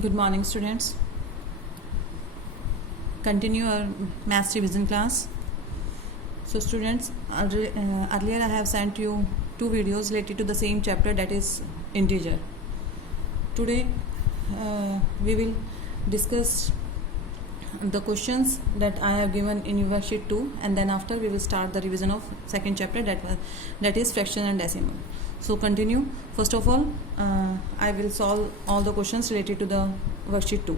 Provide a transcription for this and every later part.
Good morning, students. Continue our maths revision class. So, students, earlier I have sent you two videos related to the same chapter, that is integer. Today we will discuss the questions that I have given in worksheet 2, and then after we will start the revision of second chapter, that is fraction and decimal. So continue. First of all, I will solve all the questions related to the worksheet 2.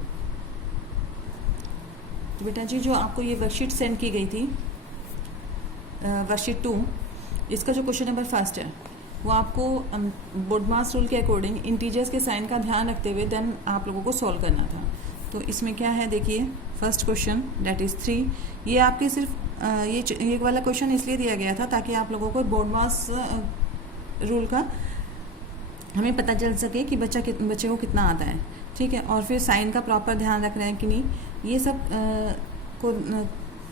तो बेटा जी, जो आपको ये worksheet send की गई थी worksheet 2, इसका जो क्वेश्चन नंबर फर्स्ट है वो आपको बोडमास रूल के अकॉर्डिंग इंटीजर्स के साइन का ध्यान रखते हुए देन आप लोगों को सॉल्व करना था. तो इसमें क्या है, देखिए फर्स्ट क्वेश्चन दैट इज़ 3. ये आपके सिर्फ ये वाला क्वेश्चन इसलिए दिया गया था ताकि आप लोगों को बोडमास रूल का हमें पता चल सके कि बच्चे को कितना आता है. ठीक है, और फिर साइन का प्रॉपर ध्यान रख रहे हैं कि नहीं, ये सब को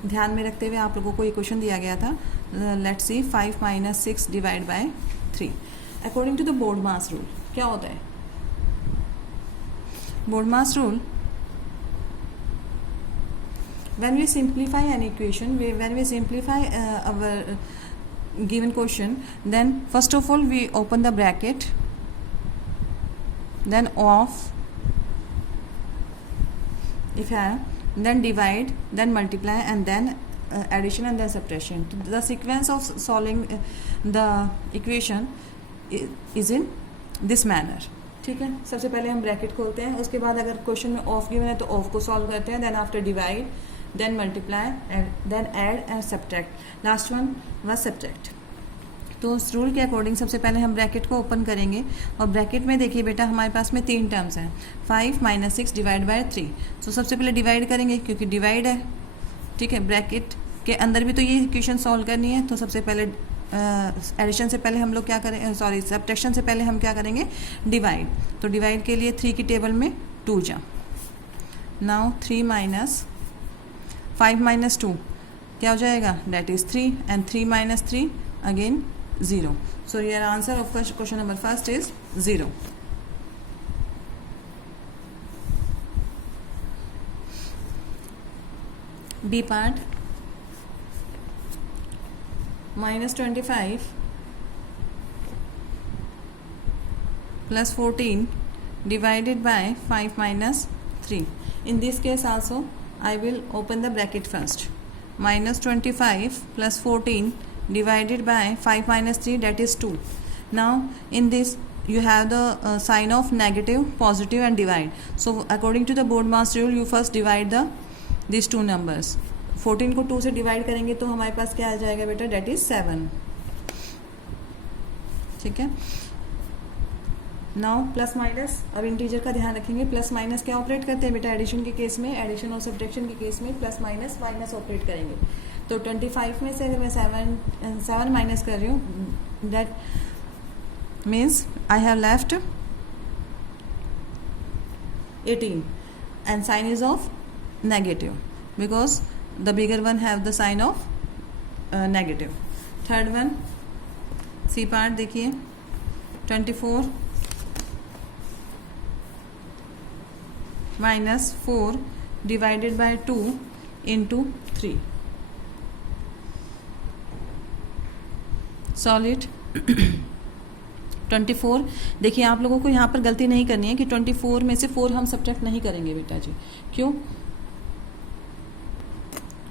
ध्यान में रखते हुए आप लोगों को ये क्वेश्चन दिया गया था. Let's see 5 - 6 divide by 3 according to the BODMAS rule. क्या होता है BODMAS rule? when we simplify an equation, when we simplify our given question, then first of all we open the bracket, then off if have, then divide, then multiply, and then addition and then subtraction. The sequence of solving the equation is in this manner. ठीक है, सबसे पहले हम bracket खोलते हैं, उसके बाद अगर क्वेश्चन में ऑफ गिवन है तो ऑफ को सॉल्व करते हैं, then after divide, then multiply, and then add and subtract. Last one was subtract. तो उस रूल के अकॉर्डिंग सबसे पहले हम ब्रैकेट को ओपन करेंगे, और ब्रैकेट में देखिए बेटा हमारे पास में 3 टर्म्स हैं, 5 - 6 डिवाइड बाय 3. तो सबसे पहले डिवाइड करेंगे क्योंकि डिवाइड है. ठीक है, ब्रैकेट के अंदर भी तो ये इक्वेशन सॉल्व करनी है, तो सबसे पहले एडिशन से पहले हम लोग क्या करें, सॉरी सब्ट्रैक्शन से पहले हम क्या करेंगे, डिवाइड. तो डिवाइड के लिए 3 की टेबल में 2 जा. नाउ 3 - 5 - 2 क्या हो जाएगा, that is 3, and 3 - 3 again 0. So your answer of question number first is 0. B part, -25 + 14 divided by 5 - 3. In this case also I will open the bracket first. -25 + 14 divided by 5 - 3, that is 2. Now in this you have the sign of negative, positive and divide. So according to the Bodmas rule, you first divide these two numbers. 14 को 2 से divide करेंगे तो हमारे पास क्या आ जाएगा बेटा, that is 7. ठीक है, नाउ प्लस माइनस, अब इंटीजर का ध्यान रखेंगे. प्लस माइनस क्या ऑपरेट करते हैं बेटा, एडिशन के केस में, एडिशन और सब्ट्रैक्शन के केस में प्लस माइनस माइनस ऑपरेट करेंगे. तो 25 में से अगर मैं 7 माइनस कर रही हूँ, that means I have left 18, and sign is of negative because the bigger one have the sign of negative. Third one, C part देखिए, 24 - 4 डिवाइडेड बाय 2 इंटू 3. सॉलिड 24. देखिए आप लोगों को यहाँ पर गलती नहीं करनी है कि 24 में से 4 हम सब्ट्रैक्ट नहीं करेंगे बेटा जी. क्यों?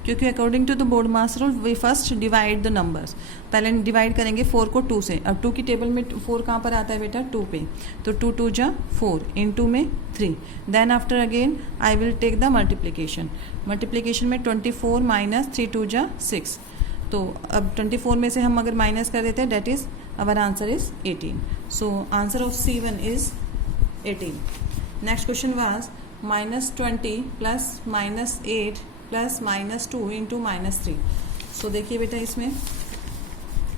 क्योंकि according to the BODMAS rule we first divide the numbers. पहले डिवाइड करेंगे 4 को 2 से. अब 2 की टेबल में 4 कहाँ पर आता है बेटा, 2 पे. तो 2 × 2 = 4, इन 2 में 3. Then after again I will take the multiplication. Multiplication में 24 - 3 × 2 = 6. तो अब 24 में से हम अगर माइनस कर देते हैं, that is our answer is 18. So answer of C1 is 18. Next question was -20 + -8 + -2 into -3. सो देखिए बेटा इसमें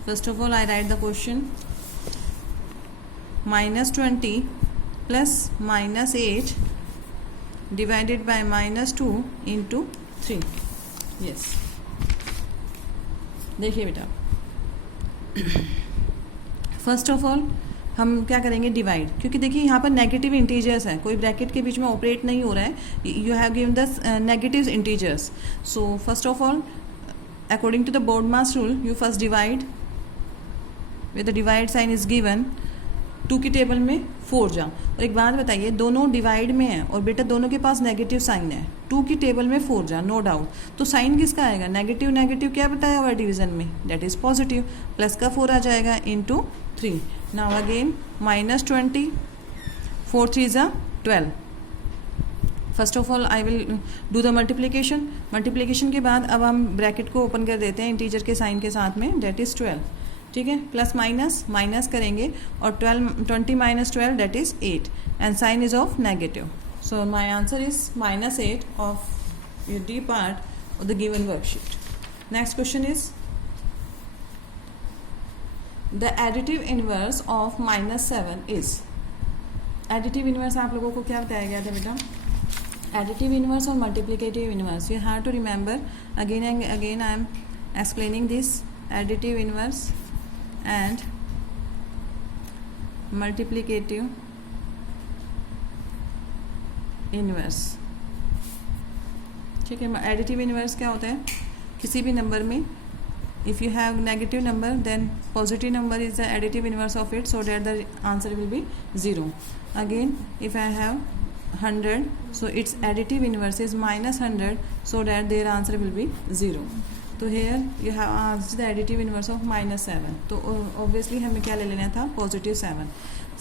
first of all I write the question. -20 + -8 divided by -2 into 3. Yes, देखिए बेटा फर्स्ट ऑफ ऑल हम क्या करेंगे डिवाइड, क्योंकि देखिए यहाँ पर नेगेटिव इंटीजर्स है, कोई ब्रैकेट के बीच में ऑपरेट नहीं हो रहा है, you have given the negative integers. So first of all according to the BODMAS rule you first divide where the divide sign is given. 2 की टेबल में 4 जा. और एक बात बताइए, दोनों डिवाइड में है और बेटा दोनों के पास नेगेटिव साइन है. 2 की टेबल में 4 जा, नो डाउट. तो साइन किसका आएगा? नेगेटिव. नेगेटिव क्या बताया हुआ डिवीजन में? That is positive. प्लस का 4 आ जाएगा इंटू 3. नाउ अगेन -20, 4 3 जा 12. First of all I will do the multiplication. Multiplication के बाद अब हम ब्रैकेट को ओपन कर देते हैं इंटीजर के साइन के साथ में, डेट इज़ 12. ठीक है, प्लस माइनस माइनस करेंगे और 20 minus 12 that is 8 and sign is of negative. So my answer is -8 of your D part of the given worksheet. Next question is the additive inverse of -7 is. Additive inverse आप लोगों को क्या बताया गया था बेटा? Additive inverse or multiplicative inverse, you have to remember again and again I am explaining this. Additive inverse and multiplicative inverse. ठीक है, एडिटिव इनवर्स क्या होता है? किसी भी नंबर में if you have negative number then positive number is the additive inverse of it, so that the answer will be 0. Again if I have 100, so its additive inverse is -100, so that their answer will be 0. तो here you have asked the additive inverse of -7, तो obviously हमें क्या ले लेना था? +7.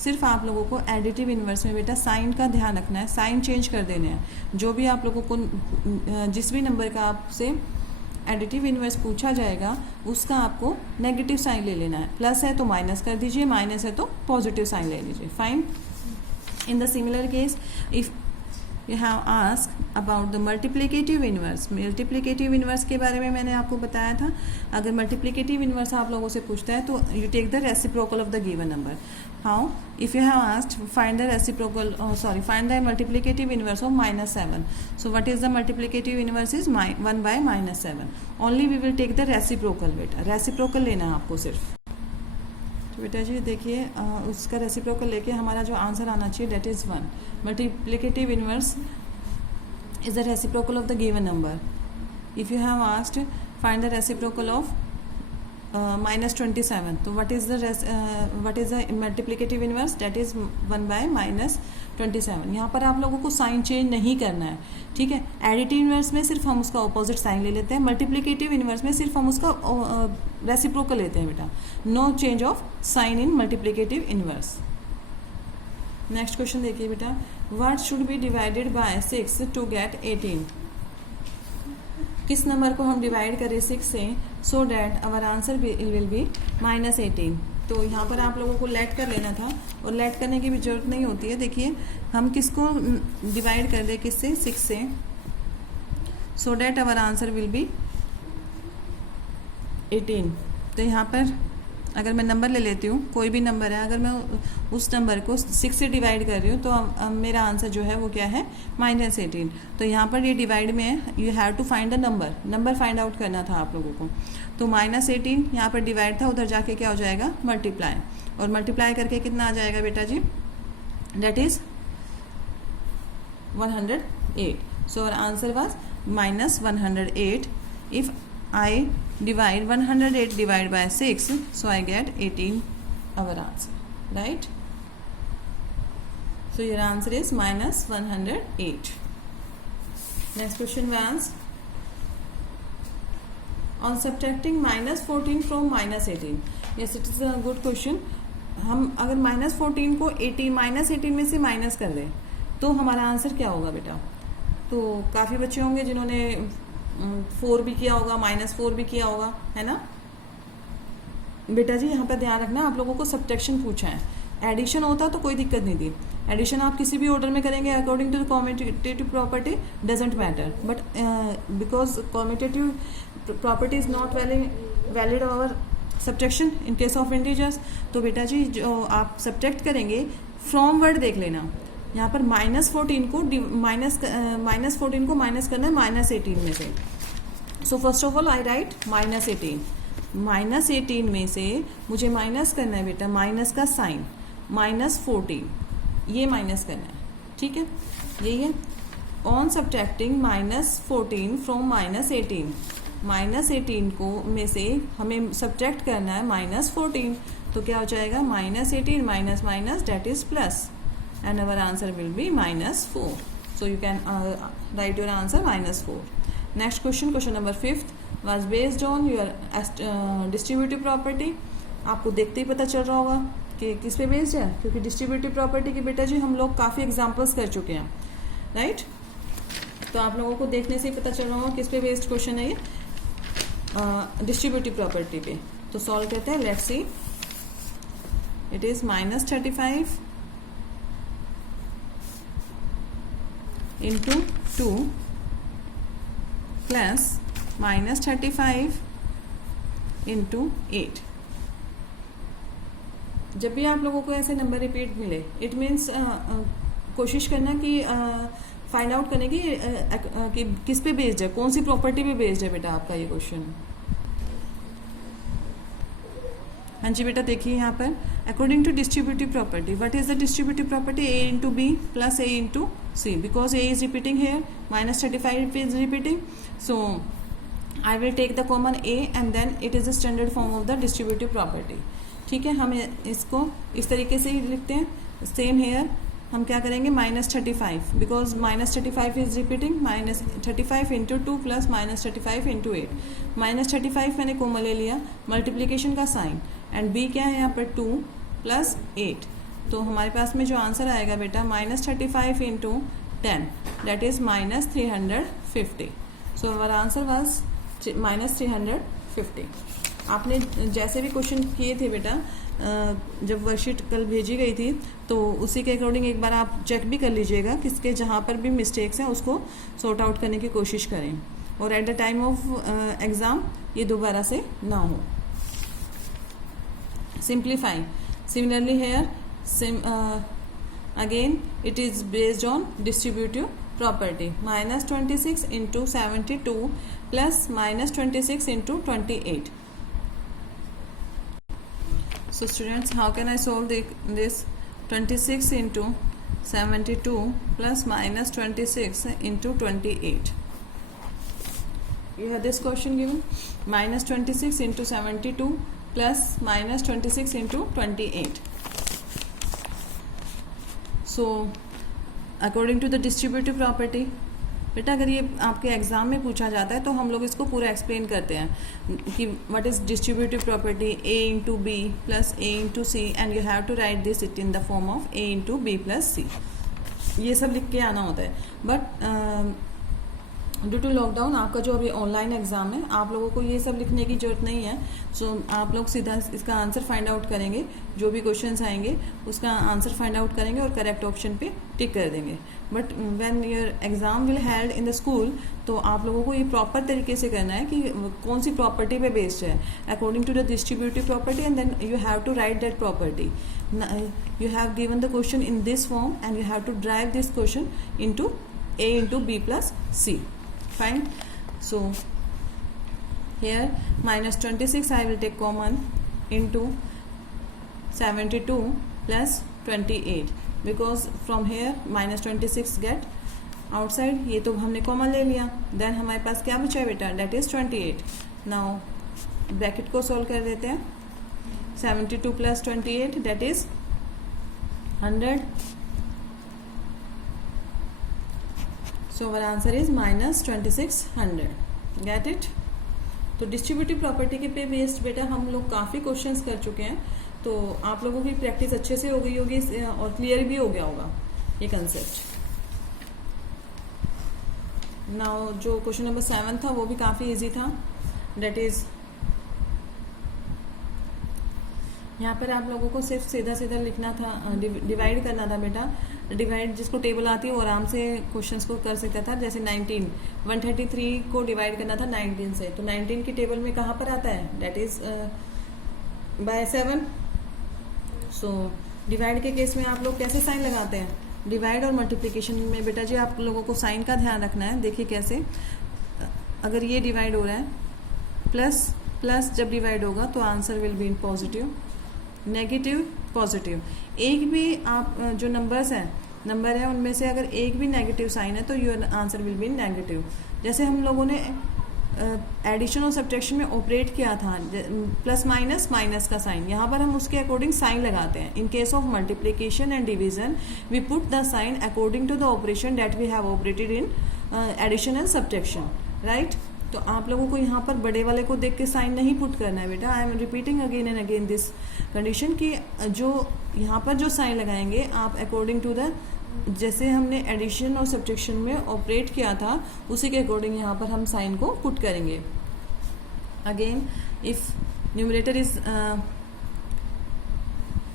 सिर्फ आप लोगों को एडिटिव इनवर्स में बेटा साइन का ध्यान रखना है, साइन चेंज कर देने हैं. जो भी आप लोगों को जिस भी नंबर का आपसे एडिटिव इनवर्स पूछा जाएगा उसका आपको नेगेटिव साइन ले लेना है. प्लस है तो माइनस कर दीजिए, माइनस है तो पॉजिटिव साइन ले लीजिए. Fine. In the similar case, if you have asked about the multiplicative inverse, multiplicative inverse के बारे में मैंने आपको बताया था. अगर multiplicative inverse आप लोगों से पूछता है तो you take the reciprocal of the given number. How? If you have asked find the reciprocal, find the multiplicative inverse of -7. So what is the multiplicative inverse is 1 by -7. Only we will take the reciprocal बेटा. reciprocal लेना है आपको सिर्फ. तो बेटा जी देखिए उसका reciprocal लेके हमारा जो आंसर आना चाहिए that is 1. Multiplicative inverse is the reciprocal of the given number. If you have asked find the reciprocal of -27, तो what is the multiplicative inverse? That is 1 by -27. यहाँ पर आप लोगों को साइन चेंज नहीं करना है. ठीक है, एडिटिव इनवर्स में सिर्फ हम उसका ऑपोजिट साइन ले लेते हैं, मल्टीप्लिकेटिव इनवर्स में सिर्फ हम उसका रेसिप्रोकल लेते हैं बेटा. No change of sign in multiplicative inverse. Next question देखिए बेटा, what should be divided by 6 to get 18. किस नंबर को हम डिवाइड करें 6 से so that our answer will be -18. तो यहाँ पर आप लोगों को लेट कर लेना था और लेट करने की भी जरूरत नहीं होती है. देखिए हम किसको डिवाइड कर दें किससे? 6 से, so that our answer will be 18. तो यहाँ पर अगर मैं नंबर ले लेती हूँ, कोई भी नंबर है, अगर मैं उस नंबर को 6 से डिवाइड कर रही हूँ तो मेरा आंसर जो है वो क्या है? -18. तो यहाँ पर ये डिवाइड में है, you have to find the number find out करना था आप लोगों को. तो -18 यहाँ पर डिवाइड था, उधर जाके क्या हो जाएगा? मल्टीप्लाई. और मल्टीप्लाई करके कितना आ जाएगा बेटा जी? That is 108. So our answer was -108. If I divide 108 divided by 6, so I get 18 our answer, right? So your answer is -108. Next question was on subtracting -14 from -18. Yes, it is a good question. हम अगर -14 को -18 में से minus कर दें तो हमारा answer क्या होगा बेटा? तो काफ़ी बच्चे होंगे जिन्होंने 4 भी किया होगा, -4 भी किया होगा, है ना बेटा जी? यहाँ पर ध्यान रखना, आप लोगों को सब्ट्रैक्शन पूछा है. एडिशन होता तो कोई दिक्कत नहीं थी. एडिशन आप किसी भी ऑर्डर में करेंगे according to the commutative property, doesn't matter. But because commutative property is not valid over subtraction in case of integers. तो बेटा जी जो आप सब्ट्रैक्ट करेंगे फ्रॉम वर्ड देख लेना. यहाँ पर -14 को माइनस करना है -18 में से. So first of all I right -18. -18 में से मुझे माइनस करना है बेटा, माइनस का साइन. -14, ये माइनस करना है, ठीक है, यही है। ऑन सब्ट्रैक्टिंग -14 फ्रॉम -18, -18 को में से हमें सब्ट्रैक्ट करना है -14, तो क्या हो जाएगा -18 minus minus that is plus, and our answer will be -4. So you can write your answer -4. Next question, question number 5th was based on your distributive property. आपको देखते ही पता चल रहा होगा कि किस पे बेस्ड है, क्योंकि डिस्ट्रीब्यूटिव प्रॉपर्टी के बेटा जी हम लोग काफ़ी एग्जांपल्स कर चुके हैं, राइट। तो आप लोगों को देखने से ही पता चल रहा होगा किस पे बेस्ड क्वेश्चन है ये, डिस्ट्रीब्यूटिव प्रॉपर्टी पे। तो सॉल्व करते हैं, let's see. It is -35 into 2 plus -35 into 8। जब भी आप लोगों को ऐसे नंबर रिपीट मिले, इट मीन्स कोशिश करना कि फाइंड आउट करने की कि किस पे बेस्ड है, कौन सी प्रॉपर्टी पे बेस्ड है बेटा आपका ये क्वेश्चन। हाँ जी बेटा, देखिए यहाँ पर according to distributive property, what is the distributive property? a into b plus a into c, because a is repeating here, -35 is repeating, so I will take the common a and then it is the standard form of the distributive property। ठीक है, हम इसको इस तरीके से ही लिखते हैं। Same here हम क्या करेंगे, -35, because -35 is repeating, -35 into 2 plus -35 into 8। -35 मैंने कॉमन ले लिया, मल्टीप्लीकेशन का साइन, एंड b क्या है यहाँ पर 2 प्लस 8, तो हमारे पास में जो आंसर आएगा बेटा -35 into 10, that is -350। So our answer was -350। आपने जैसे भी क्वेश्चन किए थे बेटा, जब वर्कशीट कल भेजी गई थी, तो उसी के अकॉर्डिंग एक बार आप चेक भी कर लीजिएगा, किसके जहाँ पर भी मिस्टेक्स हैं उसको सॉर्ट आउट करने की कोशिश करें, और at the time of exam ये दोबारा से ना हो। Simplify, similarly here again it is based on distributive property, -26 into 72 plus -26 into 28। So students, how can I solve this? 26 into 72 plus -26 into 28. You have this question given, -26 into 72 plus -26 into 28. So according to the distributive property, बेटा अगर ये आपके exam में पूछा जाता है तो हम लोग इसको पूरा एक्सप्लेन करते हैं कि what is distributive property, a into b plus a into c, and you have to write this it in the form of a into b plus c। ये सब लिख के आना होता है, बट ड्यू टू लॉकडाउन आपका जो अभी ऑनलाइन एग्जाम है, आप लोगों को ये सब लिखने की जरूरत नहीं है। सो आप लोग सीधा इसका आंसर फाइंड आउट करेंगे, जो भी क्वेश्चंस आएंगे उसका आंसर फाइंड आउट करेंगे और करेक्ट ऑप्शन पे टिक कर देंगे। But when your exam will held in the school, तो आप लोगों को ये प्रॉपर तरीके से करना है कि कौन सी प्रॉपर्टी पे बेस्ड है, according to the distributive property, and then you have to write that property. You have given the question in this form and you have to drive this question into a into b plus c। Fine. So here -26 I will take common into 72 plus 28, because from here -26 get outside, ये तो हमने common ले लिया, then हमारे पास क्या बचा है बेटा, डेट इज 28। नाउ ब्रैकेट को सॉल्व कर देते हैं, 72 plus 28 that is 100। So our answer is -2600। Get it? तो डिस्ट्रीब्यूटिव प्रॉपर्टी के पे बेस्ड बेटा हम लोग काफ़ी क्वेश्चंस कर चुके हैं, तो आप लोगों की प्रैक्टिस अच्छे से हो गई होगी और क्लियर भी हो गया होगा ये कंसेप्ट। नाउ जो क्वेश्चन नंबर 7 था वो भी काफ़ी इजी था, डेट इज यहाँ पर आप लोगों को सिर्फ सीधा सीधा लिखना था, डिवाइड करना था बेटा। डिवाइड जिसको टेबल आती है वो आराम से क्वेश्चंस को कर सकता था, जैसे 133 को डिवाइड करना था 19 से, तो 19 की टेबल में कहाँ पर आता है, that is by 7। So divide के केस में आप लोग कैसे साइन लगाते हैं, डिवाइड और मल्टीप्लिकेशन में बेटा जी आप लोगों को साइन का ध्यान रखना है। देखिए कैसे, अगर ये डिवाइड हो रहा है, प्लस प्लस जब डिवाइड होगा तो answer will be in positive, negative, positive. एक भी आप जो नंबर है उनमें से अगर एक भी नेगेटिव साइन है तो your answer will B negative. जैसे हम लोगों ने एडिशन और सब्ट्रैक्शन में ऑपरेट किया था, प्लस माइनस, माइनस का साइन, यहाँ पर हम उसके अकॉर्डिंग साइन लगाते हैं। In case of multiplication and division we put the sign according to the operation that we have operated in addition and subtraction, right. तो आप लोगों को यहाँ पर बड़े वाले को देख के साइन नहीं पुट करना है बेटा। I am repeating again and again this condition कि जो यहाँ पर जो साइन लगाएंगे आप अकॉर्डिंग टू द, जैसे हमने एडिशन और सब्ट्रैक्शन में ऑपरेट किया था उसी के अकॉर्डिंग यहाँ पर हम साइन को पुट करेंगे। Again if numerator is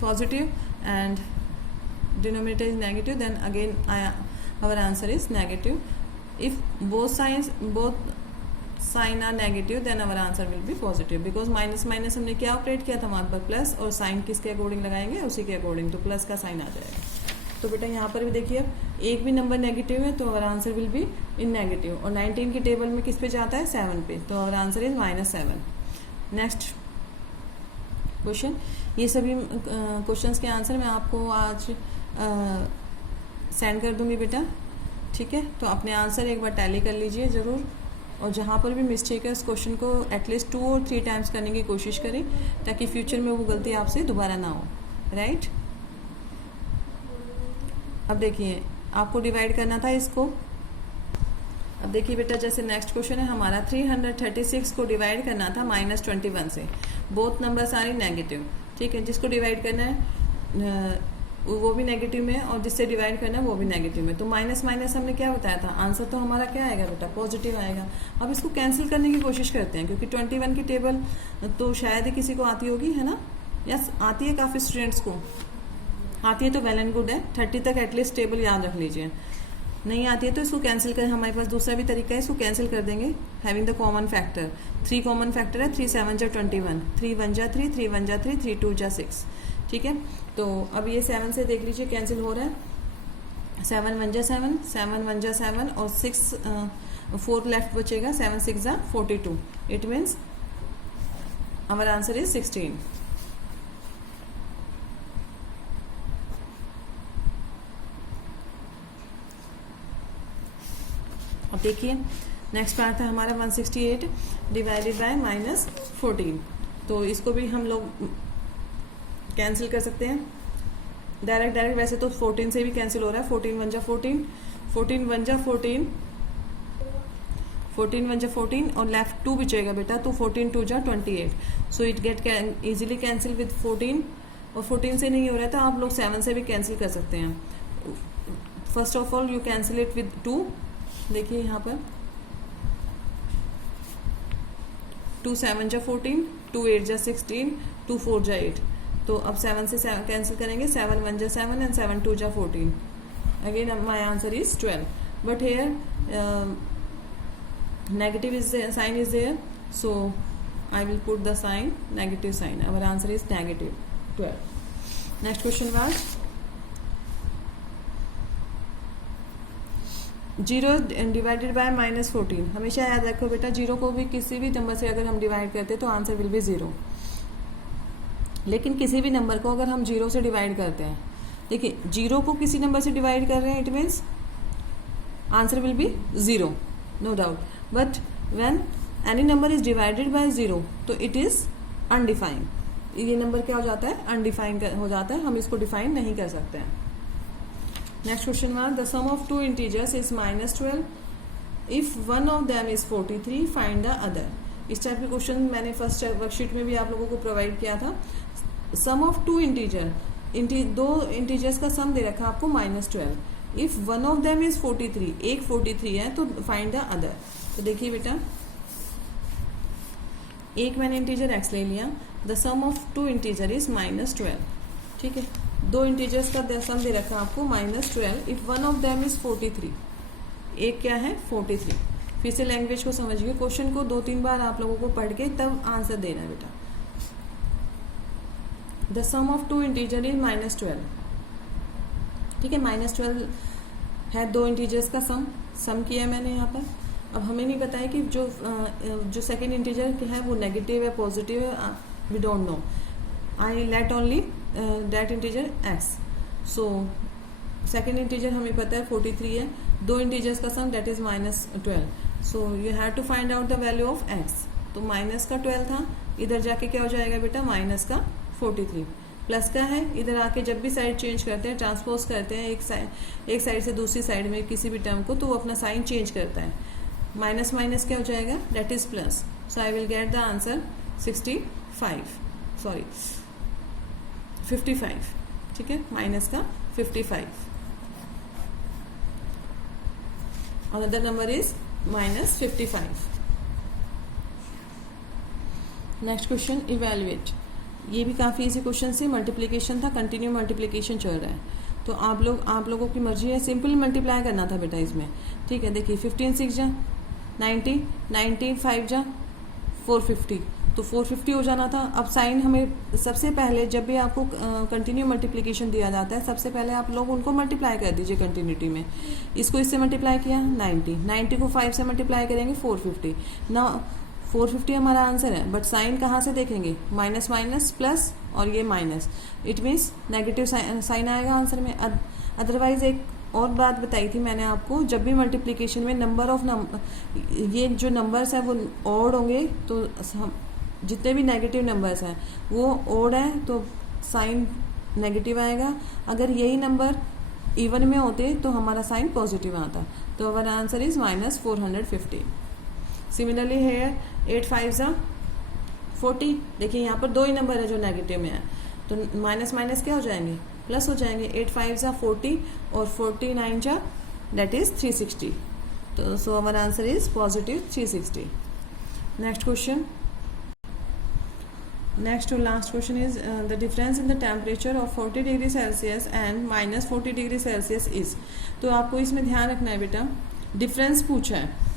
positive and denominator is negative then again our answer is negative. If both sign are negative then our answer will be positive, because minus minus हमने क्या operate किया था वहाँ पर plus, और sign किसके according लगाएंगे उसी के अकॉर्डिंग, तो प्लस का साइन आ जाएगा। तो बेटा यहाँ पर भी देखिए अब एक भी नंबर नेगेटिव है तो अवर answer will be in negative, और 19 की टेबल में किस पे जाता है 7 पे, तो अवर आंसर इज -7। नेक्स्ट क्वेश्चन, ये सभी क्वेश्चंस के आंसर मैं आपको आज सेंड कर दूंगी बेटा, ठीक है। तो अपने आंसर एक बार टैली कर लीजिए ज़रूर, और जहाँ पर भी मिस्टेक है उस क्वेश्चन को एटलीस्ट 2 और 3 टाइम्स करने की कोशिश करें ताकि फ्यूचर में वो गलती आपसे दोबारा ना हो, राइट। अब देखिए आपको डिवाइड करना था इसको। अब देखिए बेटा जैसे नेक्स्ट क्वेश्चन है हमारा 336 को डिवाइड करना था -21 से। बोथ नंबर्स आर नेगेटिव, ठीक है। जिसको डिवाइड करना है वो भी नेगेटिव में, और जिससे डिवाइड करना है वो भी नेगेटिव में। तो माइनस माइनस हमने क्या बताया था, आंसर तो हमारा क्या आएगा बेटा, पॉजिटिव आएगा। अब इसको कैंसिल करने की कोशिश करते हैं, क्योंकि 21 की टेबल तो शायद ही किसी को आती होगी, है ना। यस आती है, काफ़ी स्टूडेंट्स को आती है तो वेल एंड गुड है। 30 तक एटलीस्ट टेबल याद रख लीजिए। नहीं आती है तो इसको कैंसिल कर, हमारे पास दूसरा भी तरीका है, इसको कैंसिल कर देंगे having the common factor. 3 common factor है, 3 7 जा 21, 3 1 जा 3, 3 1 जा 3, 3 2 जा 6, ठीक है। तो अब ये 7 से देख लीजिए कैंसिल हो रहा है। 7 1 जा 7, 7 1 जा 7 और 6 4 लेफ्ट बचेगा, 7 6 जा 42। It means our answer is 16। अब देखिए नेक्स्ट पार्ट है हमारा 168 डिवाइडेड बाय -14। तो इसको भी हम लोग कैंसिल कर सकते हैं डायरेक्ट। वैसे तो 14 से भी कैंसिल हो रहा है। 14 1 जा 14, 14 1 जा 14, 14 1 जा 14 और लेफ्ट 2 बचेगा बेटा, तो 14 2 जा 28। So it get easily cancel with 14। और 14 से नहीं हो रहा है तो आप लोग 7 से भी कैंसिल कर सकते हैं। First of all you cancel it with 2। देखिए यहाँ पर 2 7 जा 14, 2 8 जा 16, 2 4 जा 8। तो अब 7 से कैंसिल करेंगे, 7 1 जा 7 एंड 7 2 जा 14। Again my answer is 12, but here negative is there, sign is there, so I will put the sign negative sign. Our answer is negative 12. Next question was 0 divided by -14। हमेशा याद रखो बेटा, 0 को भी किसी भी नंबर से अगर हम डिवाइड करते तो आंसर विल बी 0। लेकिन किसी भी नंबर को अगर हम 0 से डिवाइड करते हैं, देखिए 0 को किसी नंबर से डिवाइड कर रहे हैं, it means answer will be 0, no doubt. But when any number is divided by 0 तो इट इज अनडिफाइंड। ये नंबर क्या हो जाता है, अनडिफाइंड हो जाता है, हम इसको डिफाइन नहीं कर सकते हैं। Next question was the sum of 2 integers is -12 if one of them is 43 find the other. इस टाइप के क्वेश्चन मैंने फर्स्ट वर्कशीट में भी आप लोगों को प्रोवाइड किया था। सम ऑफ 2 इंटीजर, 2 इंटीजर्स का सम दे रखा आपको -12। If one of them is 43, एक 43 है तो फाइंड द अदर। तो देखिए बेटा, एक मैंने इंटीजर x ले लिया, the sum of 2 integer is -12, ठीक है। 2 इंटीजर्स का सम दे रखा आपको -12 if one of them is 43, एक क्या है 43। फिर से लैंग्वेज को समझिए, क्वेश्चन को 2-3 बार आप लोगों को पढ़ के तब आंसर देना है बेटा। The sum of 2 integer is -12, ठीक है। -12 है 2 इंटीजर्स का सम किया है मैंने यहाँ पर। अब हमें नहीं पता है कि जो सेकेंड इंटीजर है वो नेगेटिव है पॉजिटिव है, we don't know. I let only that integer x. So second integer हमें पता है 43 है, दो इंटीजर्स का sum that is -12. So you have to find out the value of x. तो माइनस का 12 था, इधर जाके क्या हो जाएगा बेटा, माइनस का 43. प्लस का है, इधर आके जब भी साइड चेंज करते हैं, ट्रांसपोज करते हैं एक साइड से दूसरी साइड में किसी भी टर्म को, तो वो अपना साइन चेंज करता है. माइनस माइनस क्या हो जाएगा, that is plus. So I will get the answer 55. ठीक है, माइनस का 55. Another number is -55. Next question, evaluate. ये भी काफ़ी इजी क्वेश्चन से, मल्टीप्लिकेशन था, कंटिन्यू मल्टीप्लिकेशन चल रहा है. तो आप लोगों की मर्जी है, सिंपल मल्टीप्लाई करना था बेटा इसमें. ठीक है, देखिए 15 6 जा 90, 90 5 जा 450, तो 450 हो जाना था. अब साइन हमें सबसे पहले, जब भी आपको कंटिन्यू मल्टीप्लिकेशन दिया जाता है, सबसे पहले आप लोग उनको मल्टीप्लाई कर दीजिए कंटिन्यूटी में. इसको इससे मल्टीप्लाई किया 90 को 5 से मल्टीप्लाई करेंगे 450. ना 450 हमारा आंसर है, बट साइन कहाँ से देखेंगे, माइनस माइनस प्लस और ये minus, it means negative sign आएगा आंसर में. अदरवाइज एक और बात बताई थी मैंने आपको, जब भी मल्टीप्लिकेशन में ये जो नंबर्स हैं वो ऑड होंगे, तो जितने भी नेगेटिव नंबर्स हैं वो ऑड हैं, तो साइन नेगेटिव आएगा. अगर यही नंबर इवन में होते तो हमारा साइन पॉजिटिव आता. तो अवर आंसर इज -450. सिमिलरली हेयर 8 5 जा 40. देखिए यहाँ पर दो ही नंबर है जो नेगेटिव में है, तो माइनस माइनस क्या हो जाएंगे, प्लस हो जाएंगे. 8 5 जा 40 और 49 जा दैट इज 360. तो so our answer is +360. Next question, next to last question is the difference in the temperature of 40 degree Celsius and -40 degree Celsius is. तो आपको इसमें ध्यान रखना है बेटा, डिफरेंस पूछा है.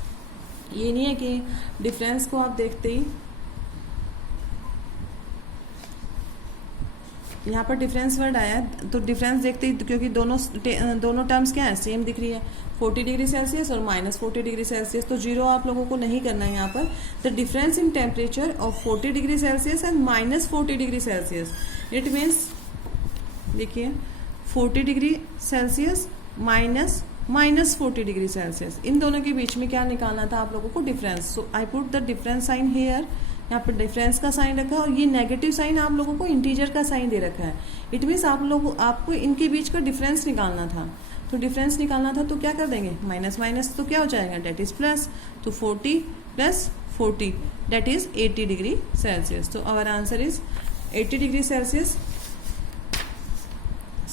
ये नहीं है कि डिफरेंस को आप देखते ही, यहाँ पर डिफरेंस वर्ड आया तो डिफरेंस देखते ही, क्योंकि दोनों टर्म्स क्या है, सेम दिख रही है, 40 डिग्री सेल्सियस और -40 डिग्री सेल्सियस. तो जीरो आप लोगों को नहीं करना है यहाँ पर. The difference in temperature of 40 degree Celsius and -40 degree Celsius, it means देखिए 40 डिग्री सेल्सियस -40 डिग्री सेल्सियस, इन दोनों के बीच में क्या निकालना था आप लोगों को, difference. So I put the difference sign here. यहाँ पर डिफरेंस का साइन रखा है, और ये नेगेटिव साइन आप लोगों को इंटीजर का साइन दे रखा है. इट मीन्स आपको इनके बीच का डिफरेंस निकालना था. तो डिफरेंस निकालना था तो क्या कर देंगे, माइनस माइनस तो क्या हो जाएगा, डेट इज प्लस. तो 40 + 40 डेट इज 80 डिग्री सेल्सियस. तो our answer is 80 degree Celsius.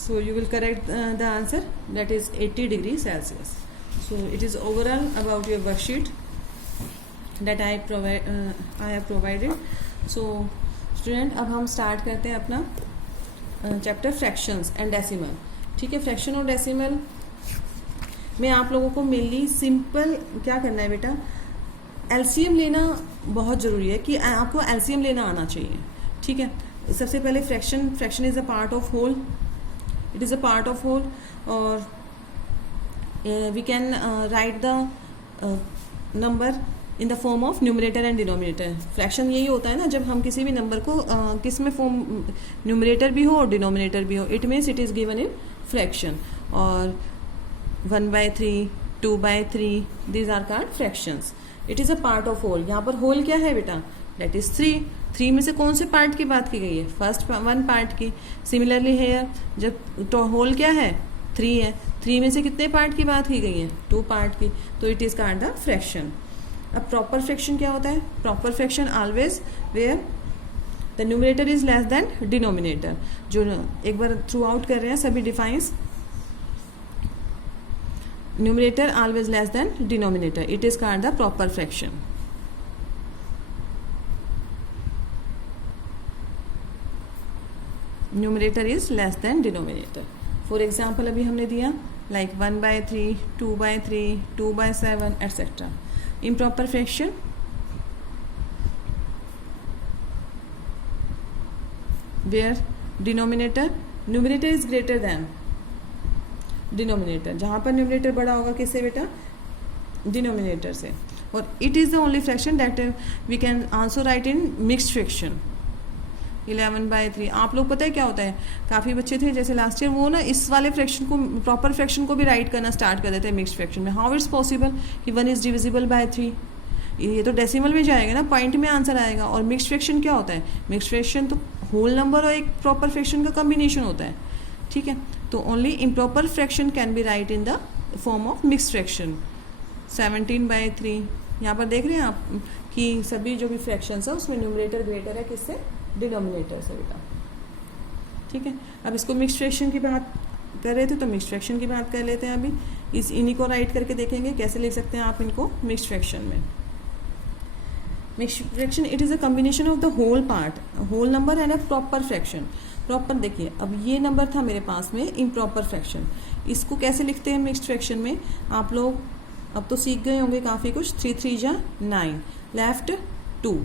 So you will correct the answer, that is 80 degree Celsius. So it is overall about your worksheet that I have provided. So student, अब हम start करते हैं अपना chapter fractions and decimal. ठीक है, fraction और decimal में आप लोगों को मेनली सिंपल क्या करना है बेटा, एलसीएम लेना बहुत ज़रूरी है, कि आपको एलसीएम लेना आना चाहिए. ठीक है, सबसे पहले fraction is a part of whole. It is a part of whole, or we can write the number in the form of numerator and denominator. Fraction यही होता है ना, जब हम किसी भी नंबर को किस में फॉर्म, न्यूमरेटर भी हो और डिनोमिनेटर भी हो, it means it is given in fraction. और 1/3, 2/3, these are called fractions. It is a part of whole. यहाँ पर होल क्या है बेटा, दैट इज 3. 3 में से कौन से पार्ट की बात की गई है, फर्स्ट 1 पार्ट की. सिमिलरली हेयर, जब तो होल क्या है 3 है, 3 में से कितने पार्ट की बात की गई है, 2 पार्ट की. तो it is called the fraction. अब प्रॉपर फ्रैक्शन क्या होता है, proper fraction always where the numerator is less than denominator. जो एक बार थ्रू आउट कर रहे हैं सभी defines, numerator always less than denominator, it is called the proper fraction. Numerator is less than denominator. For example अभी हमने दिया like 1/3, 2/3, 2/7 etcetera. Improper fraction, where numerator is greater than denominator. जहां पर numerator बड़ा होगा किससे बेटा, डिनोमिनेटर से. और it is the only fraction that we can also write in mixed fraction. 11/3। आप लोग पता है क्या होता है, काफ़ी बच्चे थे जैसे लास्ट ईयर, वो ना इस वाले फ्रैक्शन को, प्रॉपर फ्रैक्शन को भी राइट करना स्टार्ट कर देते हैं मिक्स्ड फ्रैक्शन में। हाउ इट्स पॉसिबल कि 1 इज़ डिविजिबल बाय 3, ये तो डेसिमल में जाएगा ना, पॉइंट में आंसर आएगा। और मिक्स्ड फ्रैक्शन क्या होता है, मिक्स्ड फ्रैक्शन तो होल नंबर और एक प्रॉपर फ्रैक्शन का कम्बिनेशन होता है, ठीक है। तो only improper fraction can be right in the form of mixed fraction. 17/3 यहाँ पर देख रहे हैं आप कि सभी जो भी फ्रैक्शंस है उसमें न्यूमरेटर ग्रेटर है किससे, डिनोमिनेटर से बेटा, ठीक है। अब इसको मिक्स्ड फ्रैक्शन की बात कर रहे थे तो मिक्स्ड फ्रैक्शन की बात कर लेते हैं अभी। इन्हीं को राइट करके देखेंगे कैसे लिख सकते हैं आप इनको मिक्स्ड फ्रैक्शन में। Mixed fraction it is a combination of the whole part, whole number and a proper fraction. Proper देखिए, अब ये नंबर था मेरे पास में इम्प्रॉपर फ्रैक्शन, इसको कैसे लिखते हैं मिक्स्ड फ्रैक्शन में, आप लोग अब तो सीख गए होंगे काफ़ी कुछ। 3 3 जा 9, लेफ्ट 2।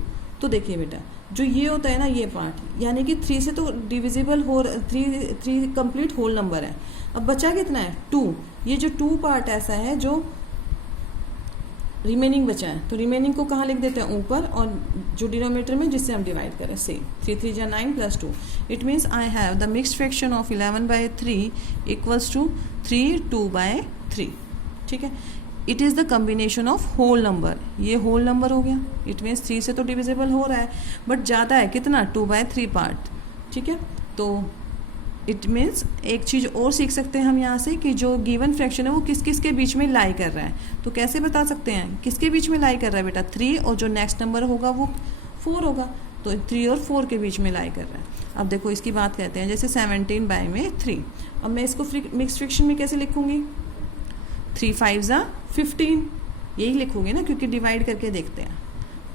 तो देखिए बेटा, जो ये होता है ना ये पार्ट, यानी कि 3 से तो डिविजिबल हो, 3 कंप्लीट होल नंबर है। अब बचा कितना है, 2। ये जो 2 पार्ट ऐसा है जो रिमेनिंग बचा है, तो रिमेनिंग को कहाँ लिख देते हैं, ऊपर, और जो डिनोमिनेटर में जिससे हम डिवाइड करें सेम। 3 3 जा 9 + 2। It means I have the mixed fraction of 11/3 equals to 3 2/3, ठीक है। It is the combination of whole number, ये होल नंबर हो गया, इट मीन्स 3 से तो डिविजिबल हो रहा है बट ज़्यादा है कितना, 2/3 पार्ट, ठीक है। तो इट मीन्स एक चीज़ और सीख सकते हैं हम यहाँ से कि जो गिवन फ्रैक्शन है वो किस किस के बीच में लाई कर रहा है। तो कैसे बता सकते हैं किसके बीच में लाई कर रहा है बेटा, 3 और जो नेक्स्ट नंबर होगा वो 4 होगा, तो 3 और 4 के बीच में लाई कर रहा है। अब देखो इसकी बात करते हैं, जैसे 17/3। अब मैं इसको मिक्स्ड फ्रैक्शन में कैसे लिखूँगी, 3 5 जा 15, यही लिखोगे ना, क्योंकि डिवाइड करके देखते हैं।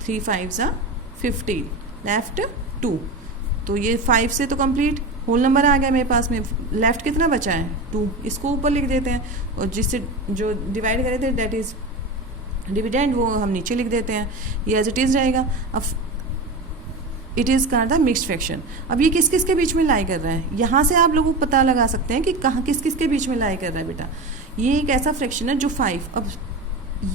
3 5 जा 15, लेफ्ट 2। तो ये 5 से तो कंप्लीट होल नंबर आ गया मेरे पास में, लेफ्ट कितना बचा है, 2, इसको ऊपर लिख देते हैं, और जिससे जो डिवाइड करे थे डेट इज़ डिविडेंड, वो हम नीचे लिख देते हैं, ये एज इट इज़ रहेगा। अब it is called the mixed fraction. अब ये किस किस के बीच में लाई कर रहा है, यहाँ से आप लोगों को पता लगा सकते हैं कि कहाँ किस किस के बीच में लाई कर रहा है बेटा। ये एक ऐसा फ्रैक्शन है जो 5, अब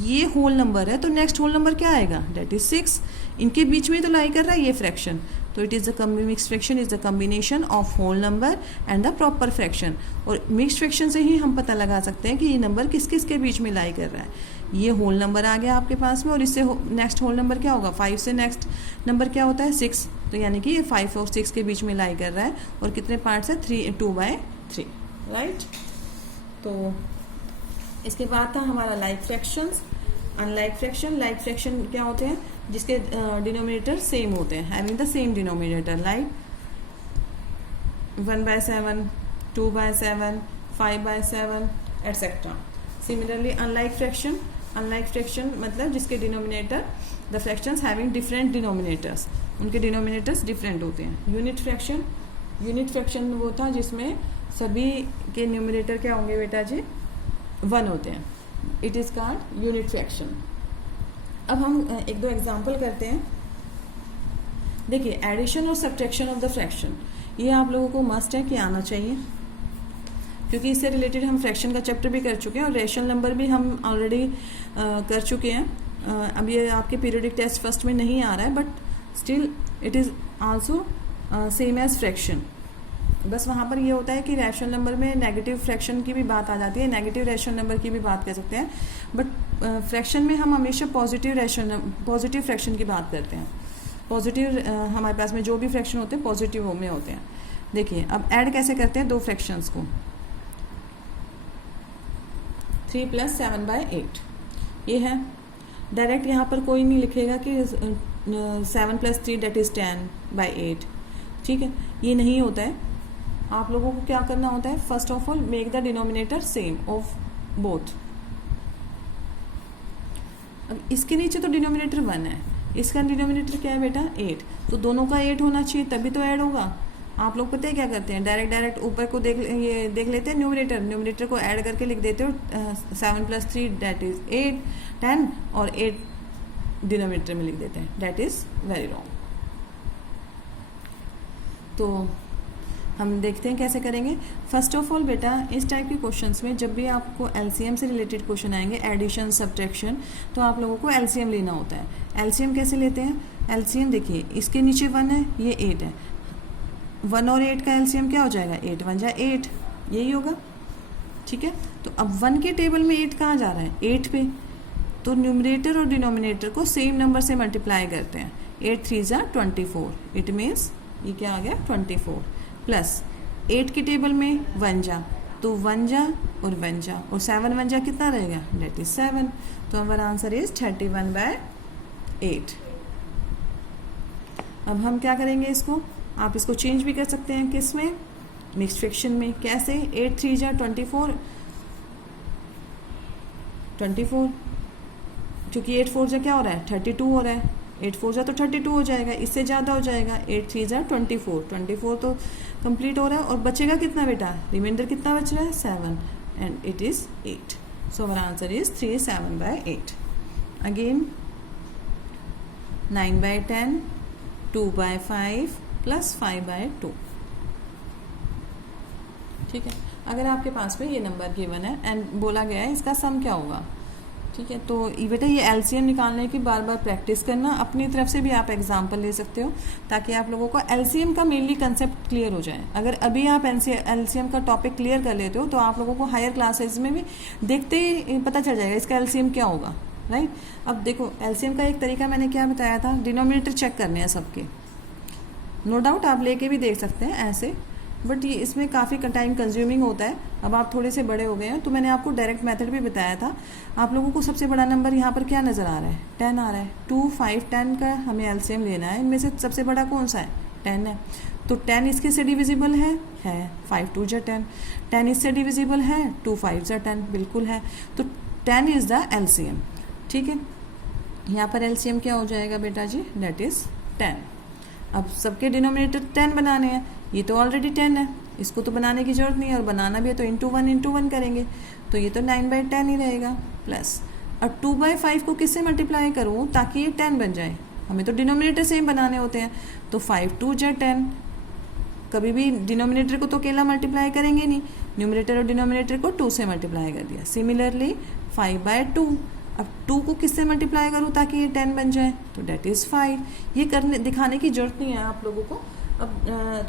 ये होल नंबर है तो नेक्स्ट होल नंबर क्या आएगा, डेट इज 6, इनके बीच में तो लाई कर रहा है ये फ्रैक्शन। तो it is the mixed fraction is the combination of whole number and the proper fraction. और मिक्स्ड फ्रैक्शन से ही हम पता लगा सकते हैं कि ये नंबर किस किस के बीच में लाई कर रहा है। ये होल नंबर आ गया आपके पास में, और इससे नेक्स्ट होल नंबर क्या होगा, 5 से नेक्स्ट नंबर क्या होता है, 6। तो यानी कि ये 5 और 6 के बीच में लाई कर रहा है, और कितने पार्ट्स है, 2/3, राइट। तो इसके बाद था हमारा like fractions, unlike fraction. Like fraction क्या होते हैं, जिसके डिनोमिनेटर सेम होते हैं, having the same denominator, like 1/7, 2/7, 5/7 etcetera. Similarly unlike fraction मतलब जिसके denominator, the fractions having different denominators, उनके डिनोमिनेटर्स डिफरेंट होते हैं। यूनिट फ्रैक्शन वो था जिसमें सभी के न्यूमरेटर क्या होंगे बेटा जी, 1 होते हैं। It is called unit fraction. अब हम एक दो एग्जांपल करते हैं। देखिए, एडिशन और सब्ट्रैक्शन ऑफ द फ्रैक्शन, ये आप लोगों को मस्ट है कि आना चाहिए, क्योंकि इससे रिलेटेड हम फ्रैक्शन का चैप्टर भी कर चुके हैं और रेशनल नंबर भी हम ऑलरेडी कर चुके हैं। अब ये आपके पीरियडिक टेस्ट फर्स्ट में नहीं आ रहा है, but still it is also same as fraction. बस वहाँ पर ये होता है कि रैशनल नंबर में नेगेटिव फ्रैक्शन की भी बात आ जाती है, नेगेटिव रैशनल नंबर की भी बात कर सकते हैं, बट फ्रैक्शन में हम हमेशा पॉजिटिव फ्रैक्शन की बात करते हैं। पॉजिटिव हमारे पास में जो भी फ्रैक्शन होते हैं पॉजिटिव में होते हैं। देखिए, अब ऐड कैसे करते हैं दो फ्रैक्शंस को, 3 + 7/8 ये है। डायरेक्ट यहाँ पर कोई नहीं लिखेगा कि 7 + 3 डेट इज़ 10/8, ठीक है, ये नहीं होता है। आप लोगों को क्या करना होता है, first of all make the denominator same of both. अब इसके नीचे तो डिनोमिनेटर 1 है, इसका डिनोमिनेटर क्या है बेटा 8, तो दोनों का 8 होना चाहिए तभी तो ऐड होगा। आप लोग पता है क्या करते हैं, डायरेक्ट ऊपर को देख लेते हैं न्यूमरेटर को ऐड करके लिख देते हो 7 + 3 डेट इज 8 10 और 8 डिनोमिनेटर में लिख देते हैं, डेट इज वेरी रॉन्ग। तो हम देखते हैं कैसे करेंगे। फर्स्ट ऑफ ऑल बेटा, इस टाइप के क्वेश्चंस में जब भी आपको एलसीएम से रिलेटेड क्वेश्चन आएंगे, एडिशन सब्ट्रैक्शन, तो आप लोगों को एलसीएम लेना होता है। एलसीएम कैसे लेते हैं, एलसीएम देखिए, इसके नीचे 1 है, ये 8 है, 1 और 8 का एलसीएम क्या हो जाएगा, 8 1 जा 8, यही होगा। ठीक है, तो अब 1 के टेबल में 8 कहाँ जा रहा है, 8 पे, तो न्यूमरेटर और डिनोमिनेटर को सेम नंबर से मल्टीप्लाई करते हैं। 8 3 जा 24, इट मीन्स ये क्या आ गया 24, प्लस 8 के टेबल में 1 जा, तो 1 जा और 1 जा, और 7 1 जा कितना रहेगा, डेट इज 7। तो हमारा आंसर इज 31/8। अब हम क्या करेंगे इसको, आप इसको चेंज भी कर सकते हैं, किस में, मिक्स्ड फ्रैक्शन में। कैसे, 8 3 जा 24, क्योंकि 8 4 जा क्या हो रहा है, 32 हो रहा है, 8 4 जा तो 32 हो जाएगा, इससे ज़्यादा हो जाएगा, 8 3 जा 24 तो कंप्लीट हो रहा है, और बचेगा कितना बेटा, रिमाइंडर कितना बच रहा है, 7, एंड इट इज़ 8। सो हमारा आंसर इज 37/8। Again 9/10, 2/5 plus 5/2। ठीक है, अगर आपके पास में ये नंबर गिवन है एंड बोला गया है इसका सम क्या होगा। ठीक है, तो बेटा ये एलसीएम निकालने की बार बार प्रैक्टिस करना, अपनी तरफ से भी आप एग्जांपल ले सकते हो ताकि आप लोगों को एलसीएम का मेनली कंसेप्ट क्लियर हो जाए। अगर अभी आप एलसीएम का टॉपिक क्लियर कर लेते हो तो आप लोगों को हायर क्लासेस में भी देखते ही पता चल जाएगा इसका एलसीएम क्या होगा, राइट। अब देखो एलसीएम का एक तरीका मैंने क्या बताया था, डिनोमिनेटर चेक करने हैं सबके, नो डाउट आप लेके भी देख सकते हैं ऐसे, बट ये इसमें काफ़ी टाइम कंज्यूमिंग होता है। अब आप थोड़े से बड़े हो गए हैं तो मैंने आपको डायरेक्ट मेथड भी बताया था। आप लोगों को सबसे बड़ा नंबर यहाँ पर क्या नज़र आ रहा है, 10 आ रहा है। 2 5 10 का हमें एलसीएम लेना है, इनमें से सबसे बड़ा कौन सा है, 10 है। तो 10 इसके से डिविजिबल है 5 2 जा 10, 10 इससे डिविजिबल है 2 5 जा 10, बिल्कुल है। तो 10 इज़ द एलसीएम। ठीक है, यहाँ पर एलसीएम क्या हो जाएगा बेटा जी, डेट इज़ 10। अब सबके डिनोमिनेटर 10 बनाने हैं, ये तो ऑलरेडी 10 है, इसको तो बनाने की जरूरत नहीं है, और बनाना भी है तो इंटू वन करेंगे, तो ये तो 9/10 ही रहेगा। प्लस अब 2/5 को किससे मल्टीप्लाई करूँ ताकि ये 10 बन जाए, हमें तो डिनोमिनेटर सेम बनाने होते हैं। तो 5 2 जा 10, कभी भी डिनोमिनेटर को तो अकेला मल्टीप्लाई करेंगे नहीं, न्यूमरेटर और डिनोमिनेटर को 2 से मल्टीप्लाई कर दिया। सिमिलरली 5/2, अब 2 को किससे मल्टीप्लाई करूँ ताकि ये 10 बन जाए, तो डेट इज़ 5। ये करने दिखाने की जरूरत नहीं है आप लोगों को। अब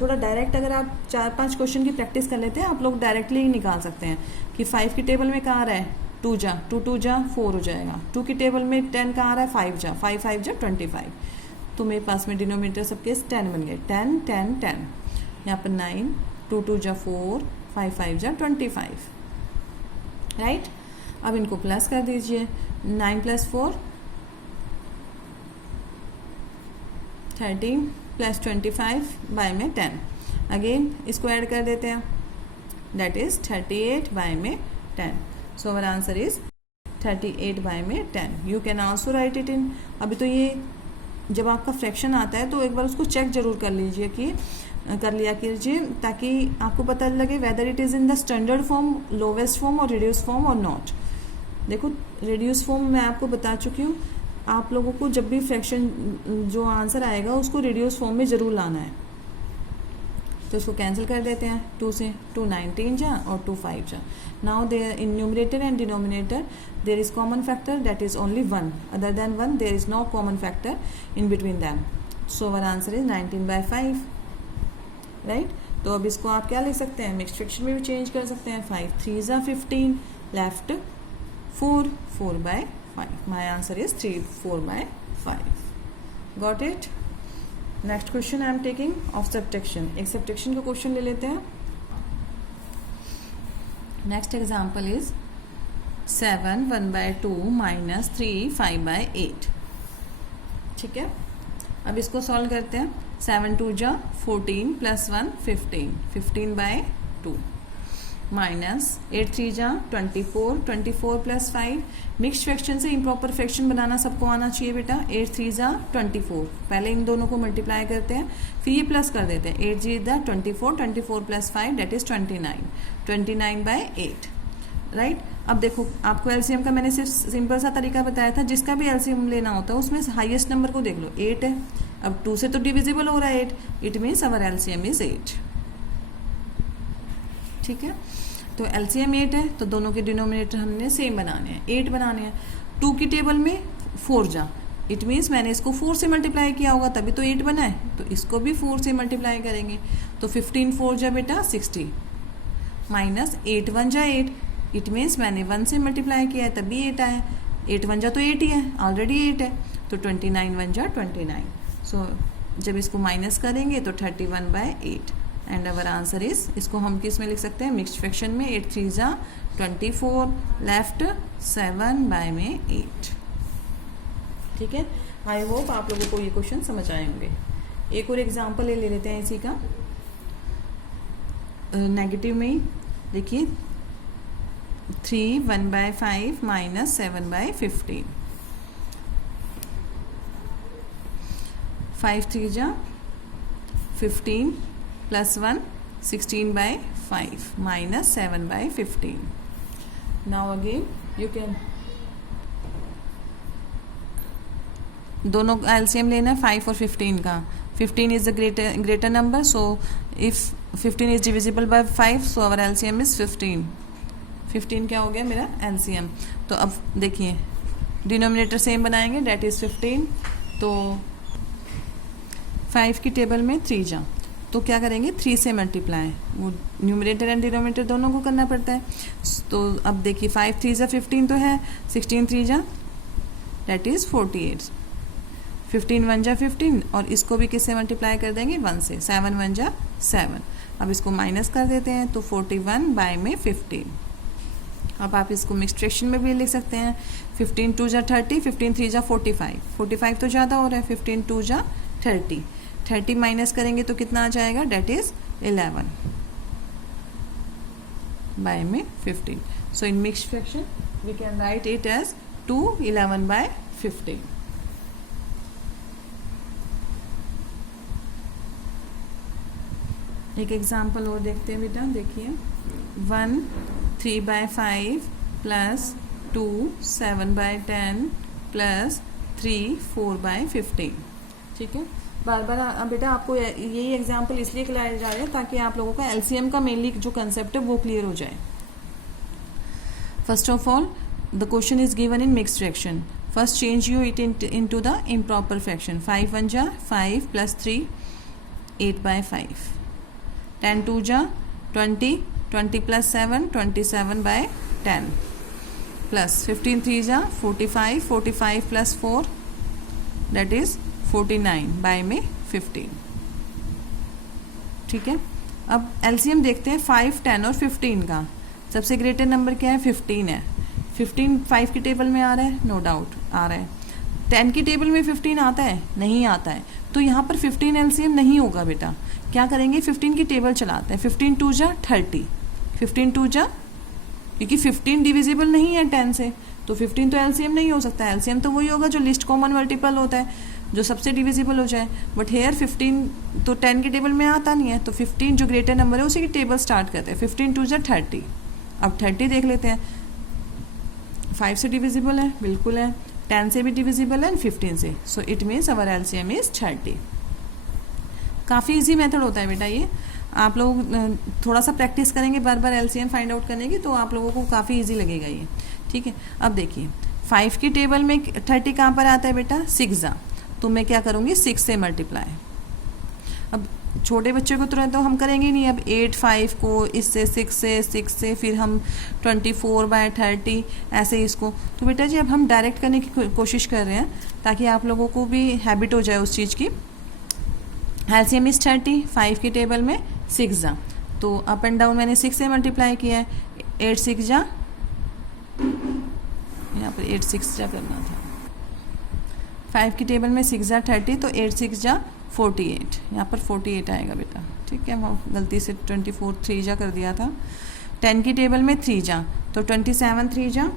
थोड़ा डायरेक्ट अगर आप 4-5 क्वेश्चन की प्रैक्टिस कर लेते हैं, आप लोग डायरेक्टली ही निकाल सकते हैं कि 5 की टेबल में कहाँ आ रहा है, 2 जा 2 जा 4 हो जाएगा। 2 की टेबल में 10 कहाँ आ रहा है, 5 जा 5 5 जा 25। तो मेरे पास में डिनोमिनेटर सबके 10 बन गए, 10 10 10। यहाँ पर 9, 2 2 जा 4, 5 5 जा 25, राइट। अब इनको प्लस कर दीजिए, 9 + 4 13 प्लस 25 बाय में 10। अगेन इसको ऐड कर देते हैं, दैट इज 38 बाय में 10। सो अवर आंसर इज 38 बाय में 10। You can also right it in. अभी तो ये जब आपका फ्रैक्शन आता है तो एक बार उसको चेक जरूर कर लीजिए कि कर लिया कीजिए, ताकि आपको पता लगे whether it is in the standard form, lowest form और रिड्यूस फॉर्म और नॉट। देखो रिड्यूस फॉर्म मैं आपको बता चुकी हूँ, आप लोगों को जब भी फ्रैक्शन जो आंसर आएगा उसको रिड्यूस फॉर्म में ज़रूर लाना है। तो इसको कैंसिल कर देते हैं, 2 से 2 19 जा और 2 5 जा। Now there in numerator and denominator there is common factor that is only 1, other than 1 there is no common factor in between them. So our answer is 19/5, right. तो अब इसको आप क्या लिख सकते हैं, मिक्स्ड फ्रैक्शन में भी चेंज कर सकते हैं। 5 3 जा 15, left 4 4/5। My answer is 4/5। Got it. Next question I am taking of subtraction. एक सब्ट्रैक्शन का क्वेश्चन ले लेते हैं। Next example is 7 1/2 - 3 5/8। ठीक है, अब इसको सॉल्व करते हैं। 7 2 जा 14 + 1 15, 15/2 माइनस 8 3 जा 24, 24 + 5। मिक्स्ड फ्रैक्शन से इम्प्रॉपर फ्रैक्शन बनाना सबको आना चाहिए बेटा। 8 3 जा 24, पहले इन दोनों को मल्टीप्लाई करते हैं, फिर ये प्लस कर देते हैं। 8 जी द 24, 24 + 5 दैट इज 29, 29/8, राइट। अब देखो आपको एलसीएम का मैंने सिर्फ सिंपल सा तरीका बताया था, जिसका भी एलसीएम लेना होता है उसमें हाईएस्ट नंबर को देख लो। 8 है, अब 2 से तो डिविजिबल हो रहा है 8, it means our LCM is 8। ठीक है, तो एलसीएम 8 है तो दोनों के डिनोमिनेटर हमने सेम बनाने हैं, 8 बनाने हैं। 2 की टेबल में 4 जा, इट मीन्स मैंने इसको 4 से मल्टीप्लाई किया होगा तभी तो 8 बना है, तो इसको भी 4 से मल्टीप्लाई करेंगे। तो 15 4 जा बेटा 60 माइनस 8 1 जा 8, इट मीन्स मैंने 1 से मल्टीप्लाई किया है तभी 8 आया। 8 1 जा तो 8 ही है, ऑलरेडी 8 है, तो 29 1 जा 29। सो जब इसको माइनस करेंगे तो 31/8 एंड अवर आंसर इज, इसको हम किस में लिख सकते हैं, मिक्स्ड फ्रैक्शन में। 8 3 जा 24, लेफ्ट 7/8। ठीक है, आई होप आप लोगों को ये क्वेश्चन समझ आए होंगे। एक और एग्जांपल ले लेते हैं इसी का, नेगेटिव में ही देखिए, 3 1/5 माइनस 7/15, 5 3 जा 15 plus 1 16/5 minus 7/15। Now again you can, दोनों एलसीएम लेना है 5 और 15 का। 15 is the greater number, so if 15 is divisible by 5, so our LCM is 15। 15 क्या हो गया मेरा एलसीएम। तो अब देखिए डिनोमिनेटर सेम बनाएंगे, डेट इज 15। तो 5 की टेबल में 3 जा, तो क्या करेंगे 3 से मल्टीप्लाई, वो न्यूमरेटर एंड डिनोमिनेटर दोनों को करना पड़ता है। तो अब देखिए 5 3 जा 15 तो है, 16 3 जा डेट इज 48, 15 1 जा 15 और इसको भी किससे मल्टीप्लाई कर देंगे 1 से, 7 1 जा 7। अब इसको माइनस कर देते हैं तो 41/15। अब आप इसको मिक्स्ड फ्रैक्शन में भी लिख सकते हैं, 15 2 जा 30, 15 3 जा 45, 45 तो ज़्यादा हो रहा है, 15 2 जा 30, 30 माइनस करेंगे तो कितना आ जाएगा, that is 11/15। So in mixed fraction we can write it as 2 11/15। एक एग्जाम्पल और देखते हैं बेटा, देखिए 1 3/5 प्लस 2 7/10 प्लस 3 4/15। ठीक है, बार बार बेटा आपको यही एग्जाम्पल इसलिए खिलाया जा रहा है ताकि आप लोगों का एलसीएम का मेनली जो कंसेप्ट है वो क्लियर हो जाए। First of all the question is given in mixed fraction, first change you it into the improper fraction. 5 1 जा 5 प्लस 3 8/5, 10 2 जा 20, 20 प्लस 7 27/10 प्लस 15 3 जा 45, 45 प्लस 4 दैट इज 49/15। ठीक है, अब एलसीएम देखते हैं 5 10 और 15 का। सबसे ग्रेटर नंबर क्या है, 15 है। 15 5 की टेबल में आ रहा है, नो डाउट आ रहा है। 10 की टेबल में 15 आता है, नहीं आता है, तो यहाँ पर 15 एलसीएम नहीं होगा बेटा। क्या करेंगे, 15 की टेबल चलाते हैं। 15 2 जा 30, 15 2 जा, क्योंकि 15 डिविजिबल नहीं है 10 से, तो 15 तो एलसीएम नहीं हो सकता। एलसीएम तो वही होगा जो लिस्ट कॉमन मल्टीपल होता है, जो सबसे डिविजिबल हो जाए। बट हेयर 15 तो 10 की टेबल में आता नहीं है, तो 15 जो ग्रेटर नंबर है उसी की टेबल स्टार्ट करते हैं। 15 2 जा 30, अब 30 देख लेते हैं, 5 से डिविजिबल है, बिल्कुल है, 10 से भी डिविजिबल है, 15 से, so it means our LCM is 30। काफ़ी इजी मेथड होता है बेटा ये, आप लोग थोड़ा सा प्रैक्टिस करेंगे बार बार एलसीएम फाइंड आउट करने की, तो आप लोगों को काफ़ी इजी लगेगा ये। ठीक है, अब देखिए 5 की टेबल में 30 कहाँ पर आता है बेटा, 6 जा, तो मैं क्या करूँगी 6 से मल्टीप्लाई। अब छोटे बच्चे को तुरंत तो हम करेंगे नहीं, अब 8 5 को इससे 6 से फिर हम 24/30 ऐसे इसको, तो बेटा जी अब हम डायरेक्ट करने की कोशिश कर रहे हैं ताकि आप लोगों को भी हैबिट हो जाए उस चीज़ की। एलसीएम इज 30, 5 की टेबल में 6 जा, तो अप एंड डाउन मैंने 6 से मल्टीप्लाई किया है। 8 6 जा, यहाँ पर 8 6 जा करना था। 5 की टेबल में 6 जा 30, तो 8 6 जा 48, यहाँ पर 48 आएगा बेटा। ठीक है, वो गलती से 24 3 जा कर दिया था। 10 की टेबल में 3 जा, तो 27 3 जा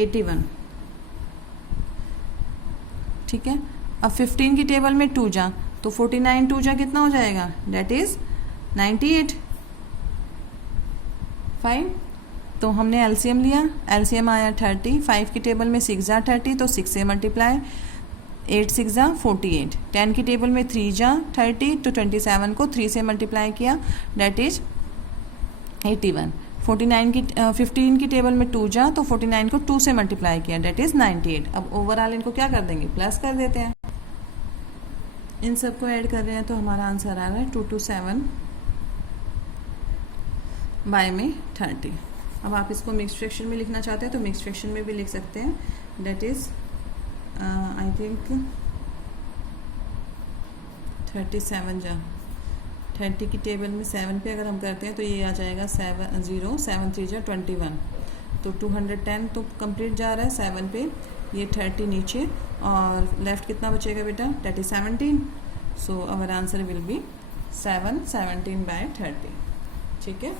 81। ठीक है, अब 15 की टेबल में 2 जा, तो 49 2 जा कितना हो जाएगा, डेट इज 98। फाइन, तो हमने एलसीएम लिया, एलसीएम आया 30। 5 की टेबल में 6 जा 30, तो 6 से मल्टीप्लाई, 8 6 जा 48। 10 की टेबल में 3 जा 30, तो 27 को 3 से मल्टीप्लाई किया, डेट इज 81। 49 की 15 की टेबल में 2 जा, तो 49 को 2 से मल्टीप्लाई किया, डेट इज़ 98। अब ओवरऑल इनको क्या कर देंगे, प्लस कर देते हैं। इन सबको ऐड कर रहे हैं तो हमारा आंसर आ रहा है 227 बाय में 30। अब आप इसको मिक्स फ्रैक्शन में लिखना चाहते हैं तो मिक्स फ्रैक्शन में भी लिख सकते हैं, डेट इज़ आई थिंक 37 जा 30 की टेबल में 7 पे अगर हम करते हैं तो ये आ जाएगा 7 3 जा 21, तो 210 तो कंप्लीट जा रहा है 7 पे, ये 30 नीचे और लेफ्ट कितना बचेगा बेटा, that is 17। So our answer will be 717 by 30। ठीक है,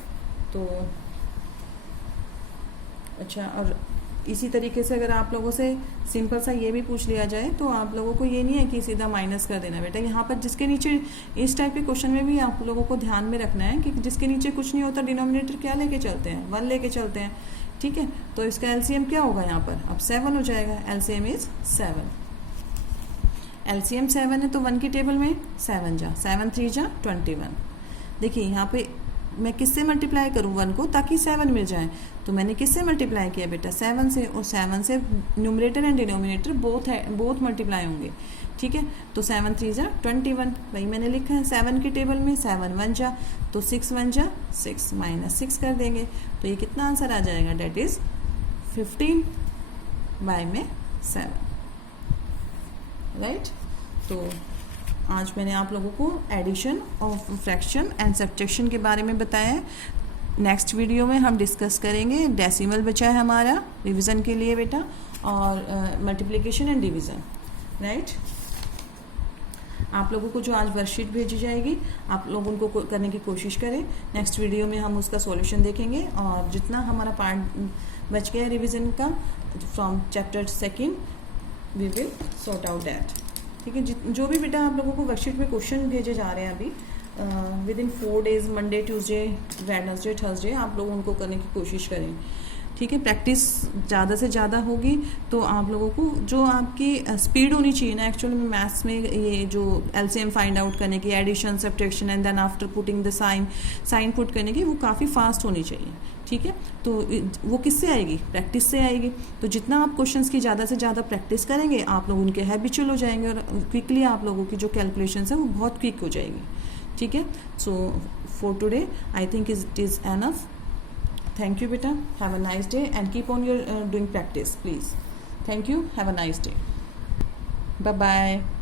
तो अच्छा, और इसी तरीके से अगर आप लोगों से सिंपल सा ये भी पूछ लिया जाए तो आप लोगों को ये नहीं है कि सीधा माइनस कर देना बेटा। यहाँ पर जिसके नीचे इस टाइप के क्वेश्चन में भी आप लोगों को ध्यान में रखना है कि जिसके नीचे कुछ नहीं होता डिनोमिनेटर क्या लेके चलते हैं, 1 लेके चलते हैं। ठीक है, तो इसका एलसीएम क्या होगा यहाँ पर, अब 7 हो जाएगा, एलसीएम इज 7। एलसीएम 7 है तो 1 की टेबल में 7 जा 7 3 जा 21। देखिए यहाँ पे मैं किससे मल्टीप्लाई करूँ 1 को ताकि 7 मिल जाए, तो मैंने किससे मल्टीप्लाई किया बेटा, 7 से, और 7 से numerator and denominator both multiply होंगे। ठीक है, तो 7 3 जा 21, वही मैंने लिखा है। 7 की टेबल में 7 1 जा, तो 6 1 जा 6, माइनस 6 कर देंगे, तो ये कितना आंसर आ जाएगा, डेट इज 15 बाय में 7। राइट, तो आज मैंने आप लोगों को addition of fraction and subtraction के बारे में बताया है। नेक्स्ट वीडियो में हम डिस्कस करेंगे डेसिमल बचा है हमारा रिवीजन के लिए बेटा, और मल्टीप्लिकेशन एंड डिवीज़न। राइट, आप लोगों को जो आज वर्कशीट भेजी जाएगी आप लोग उनको करने की कोशिश करें। नेक्स्ट वीडियो में हम उसका सॉल्यूशन देखेंगे, और जितना हमारा पार्ट बच गया रिवीजन का from chapter 2 we will sort out that. ठीक है, जो भी बेटा आप लोगों को वर्कशीट में क्वेश्चन भेजे जा रहे हैं अभी with in 4 days, Monday Tuesday Wednesday Thursday, आप लोग उनको करने की कोशिश करें। ठीक है, प्रैक्टिस ज़्यादा से ज़्यादा होगी तो आप लोगों को जो आपकी स्पीड होनी चाहिए ना, एक्चुअली में मैथ्स में ये जो एलसीएम फाइंड आउट करने की, addition subtraction and then after putting the sign put करने की, वो काफ़ी फास्ट होनी चाहिए। ठीक है, तो वो किससे आएगी, प्रैक्टिस से आएगी। तो जितना आप क्वेश्चंस की ज़्यादा से ज़्यादा प्रैक्टिस करेंगे आप लोग उनके हैबिचुअल हो जाएंगे, और क्विकली आप लोगों की जो कैलकुलेशंस है वो बहुत क्विक हो जाएगी। ठीक है, so for today I think it is enough. Thank you beta, have a nice day and keep on your doing practice please. Thank you, have a nice day, bye bye.